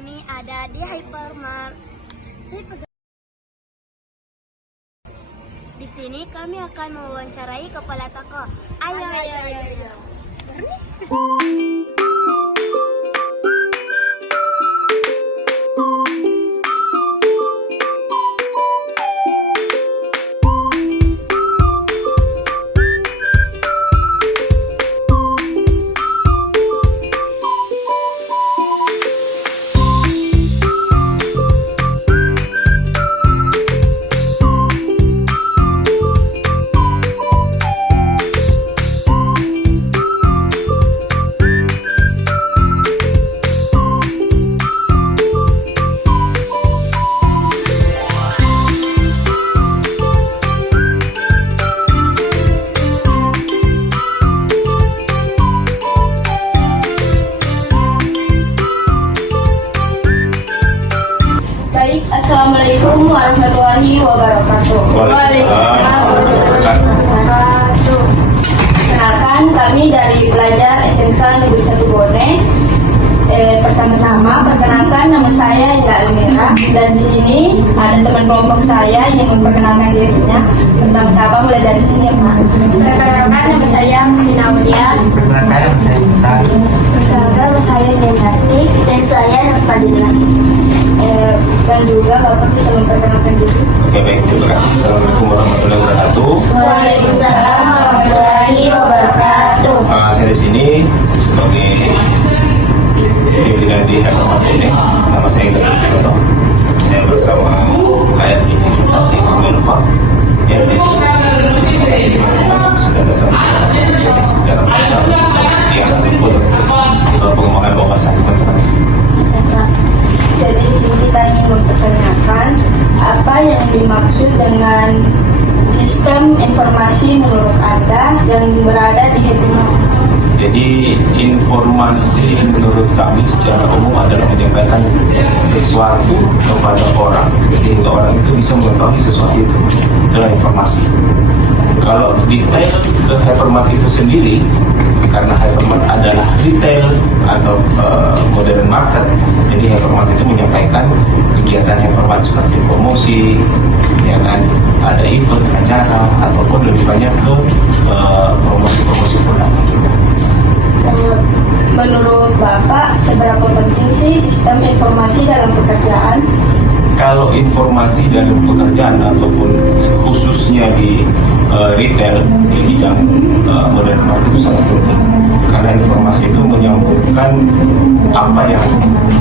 kami ada di Hypermart. Di sini kami akan mewawancarai kepala toko. Ayo. Baik, Assalamualaikum warahmatullahi wabarakatuh. Waalaikumsalam warahmatullahi wabarakatuh. Kenalkan, kami dari pelajar SMK Negeri 1 Bone. Pertama-tama, perkenalkan nama saya Indah Almira, dan di sini ada teman kelompok saya yang memperkenalkan dirinya. Pertama-tama mulai dari sini, Pak. Perkenalkan, nama saya Mustina Aulia. Perkenalkan, Nama saya Jenati dan saya Nurfadila. Dan juga Bapak bisa memperkenalkan diri. Oke, baik, terima kasih. Assalamualaikum warahmatullahi wabarakatuh. Waalaikumsalam warahmatullahi wabarakatuh. Saya di sini sebagai pimpinan di Hypermart ini. Nama saya Indah Almira. Saya bersama HRD di Komenova. Ya, jadi terima kasih teman-teman sudah datang dalam rangka yang untuk pengembangan wawasan teman-teman. Jadi di sini kita ingin mempertanyakan apa yang dimaksud dengan sistem informasi menurut Anda yang berada di Hypermart. Jadi informasi menurut kami secara umum adalah menyampaikan sesuatu kepada orang sehingga orang itu bisa mengetahui sesuatu itu dengan informasi. Kalau detail ke Hypermart itu sendiri, karena Hypermart adalah retail atau modern market, jadi Hypermart itu menyampaikan kegiatan Hypermart seperti promosi, ya kan, ada event, acara, ataupun lebih banyak ke promosi-promosi produk itu. Menurut Bapak, seberapa penting sih sistem informasi dalam pekerjaan? Kalau informasi dalam pekerjaan ataupun khususnya di retail di bidang modern market itu sangat penting, karena informasi itu menyambungkan apa yang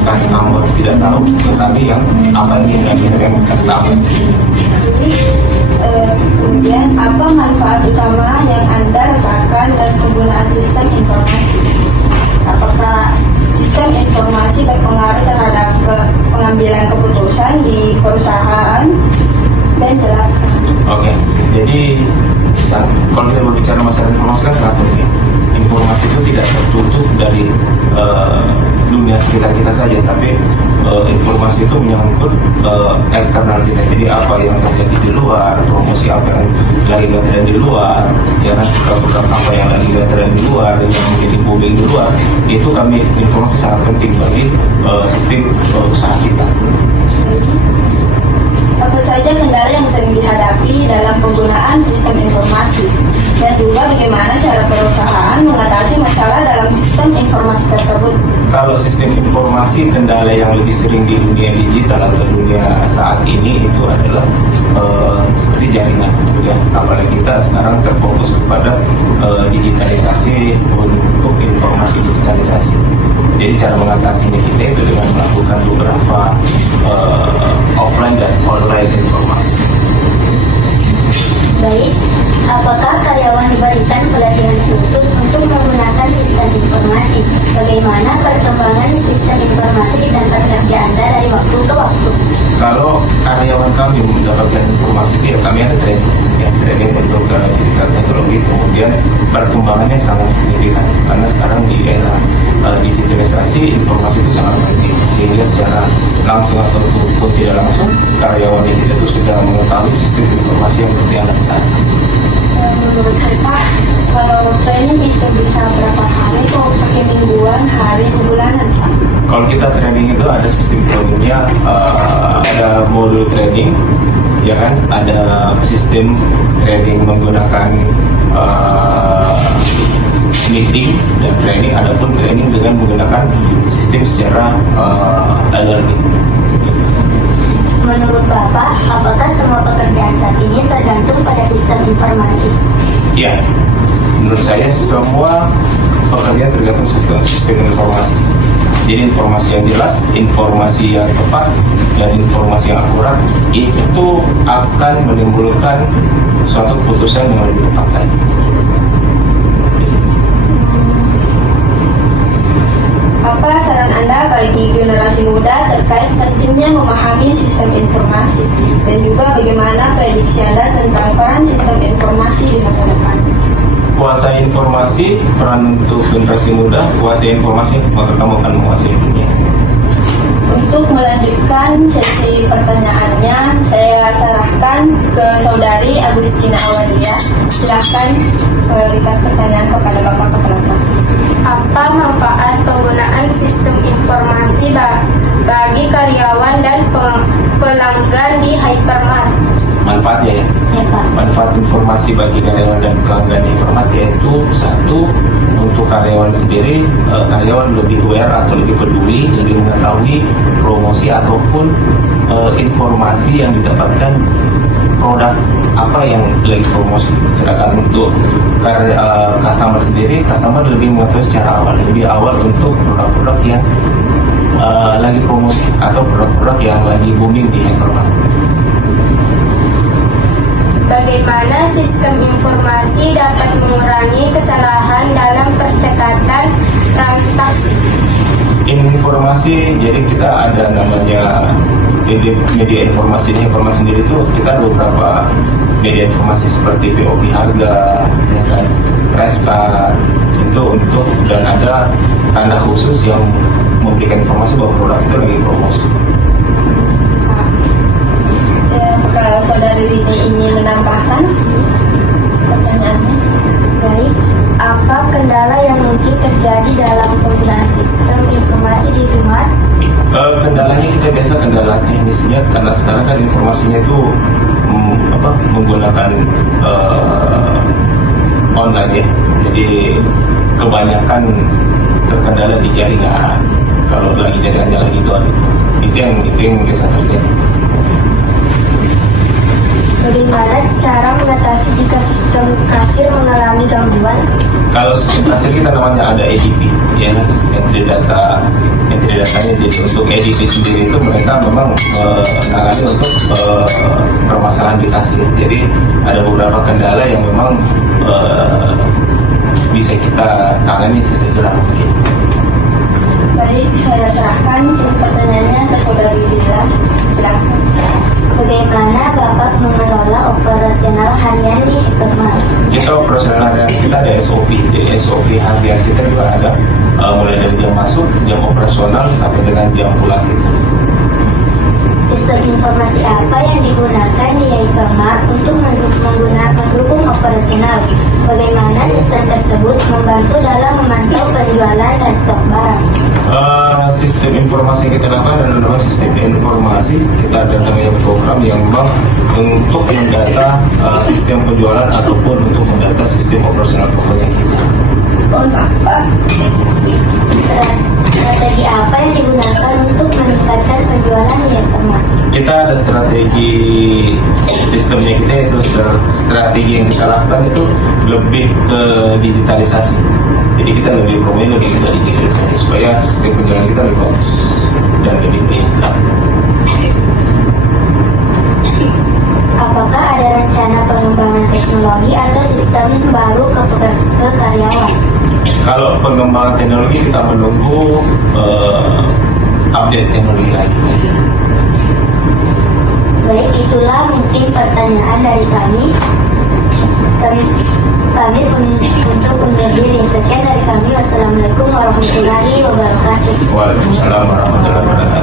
customer tidak tahu, tetapi yang apa yang diinginkan customer. Kemudian apa manfaat utama yang Anda rasakan dari penggunaan sistem informasi? Apakah sistem informasi berpengaruh terhadap pengambilan keputusan di perusahaan? Dan jelaskan. Oke, jadi kalau kita berbicara masalah informasi kan sangat penting. Informasi itu tidak tertutup dari dunia sekitar kita saja, tapi informasi itu menyangkut eksternal kita. Jadi apa yang terjadi di luar, promosi apa yang lagi terjadi di luar, ya kan, produk apa yang lagi terjadi di luar, yang menjadi publik di luar, itu kami informasi sangat penting bagi sistem usaha kita. Apa saja kendala yang sering dihadapi dalam penggunaan sistem informasi? Dan juga bagaimana cara perusahaan mengatasi masalah dalam sistem informasi tersebut? Kalau sistem informasi, kendala yang lebih sering di dunia digital atau dunia saat ini itu adalah seperti jaringan, ya. Apalagi kita sekarang terfokus kepada digitalisasi untuk informasi digitalisasi. Jadi cara mengatasinya kita itu dengan melakukan beberapa offline dan online informasi. Baik, apakah karyawan diberikan pelatihan khusus untuk menggunakan sistem informasi? Bagaimana perkembangan sistem informasi di tempat kerja Anda dari waktu ke waktu? Kalau karyawan kami mendapatkan informasi, ya kami ada training untuk digital teknologi, kemudian perkembangannya sangat signifikan karena sekarang di era digitalisasi informasi itu sangat penting, sehingga secara langsung ataupun tidak langsung karyawan itu sudah mengetahui sistem informasi yang berjalan saat ini. Menurut Bapak, kalau training itu bisa berapa hari, kok pakai mingguan, hari, bulanan, Pak? Kalau kita training itu ada sistem namanya ada modul training, ya kan? Ada sistem training menggunakan meeting dan training, adapun training dengan menggunakan sistem secara e-learning. Menurut Bapak, apakah semua pekerjaan saat ini tergantung pada sistem informasi? Ya, menurut saya semua pekerjaan tergantung sistem informasi. Jadi informasi yang jelas, informasi yang tepat, dan informasi yang akurat itu akan menimbulkan suatu keputusan yang lebih tepat lagi. Apa saran Anda bagi generasi muda terkait pentingnya memahami sistem informasi dan juga bagaimana prediksi Anda tentang peran sistem informasi di masa depan? Kuasai informasi, peran untuk generasi muda, kuasai informasi, maka kamu akan menguasai dunia. Untuk melanjutkan sesi pertanyaannya, saya serahkan ke Saudari Agustina Awalia. Silakan berikan pertanyaan kepada Bapak Kepala Staf. Apa manfaat penggunaan sistem informasi bagi karyawan dan pelanggan di hypermart? Manfaatnya ya? Ya Pak. Manfaat informasi bagi karyawan dan pelanggan di hypermart yaitu satu, untuk karyawan sendiri, karyawan lebih aware atau lebih peduli, lebih mengetahui promosi ataupun informasi yang didapatkan produk apa yang lagi promosi. Sedangkan untuk customer sendiri, customer lebih mengetahui secara awal, lebih awal untuk produk-produk yang lagi promosi atau produk-produk yang lagi booming di hypermart. Bagaimana sistem informasi dapat mengurangi kesalahan dalam percakapan transaksi? Informasi, jadi kita ada namanya media informasi. Informasi sendiri itu kita ada beberapa media informasi seperti POP harga, ya kan, price card, itu untuk, dan ada tanda khusus yang memberikan informasi bahwa produk itu lagi promosi. Apakah Saudari Rini ingin menambahkan pertanyaannya? Baik, apa kendala yang mungkin terjadi dalam penggunaan sistem informasi di hypermart? Kendalanya kita biasa kendala teknisnya, karena sekarang kan informasinya itu menggunakan online ya, jadi kebanyakan terkendala di jaringan. Kalau lagi jaringannya lagi down, itu yang biasa terjadi. Bagaimana cara mengatasi jika sistem kasir mengalami gangguan? Kalau sistem kasir kita namanya ada EDP, ya, entry datanya. Jadi untuk EDP sendiri itu mereka memang menangani untuk permasalahan di kasir. Jadi ada beberapa kendala yang memang bisa kita tangani sesegera mungkin. Baik, saya serahkan sesi pertanyaannya ke Saudari Lila. Silakan. Bagaimana Bapak mengelola operasional harian di hypermart? Kita operasional harian kita ada SOP. Di SOP harian kita juga ada mulai dari jam masuk, jam operasional sampai dengan jam pulang kita. Sistem informasi apa yang digunakan di hypermart untuk mendukung operasional? Bagaimana sistem tersebut membantu dalam memantau penjualan dan stok barang? Sistem informasi kita lakukan adalah sistem informasi. Kita ada namanya program yang memang untuk mendata sistem penjualan ataupun untuk mendata sistem operasional tokonya kita. Mohon maaf, Pak. Strategi apa yang digunakan untuk meningkatkan penjualan di hypermart? Kita ada strategi sistemnya kita, itu strategi yang kita lakukan itu lebih ke digitalisasi. Jadi kita lebih promosi lebih ke digitalisasi supaya sistem penjualan kita lebih bagus dan lebih meningkat. Apakah ada rencana pengembangan teknologi atau sistem baru ke karyawan? Kalau pengembangan teknologi kita menunggu update teknologi lagi. Baik, itulah mungkin pertanyaan dari kami. Kami untuk undur diri. Sekian dari kami. Wassalamualaikum warahmatullahi wabarakatuh. Waalaikumsalam warahmatullahi wabarakatuh.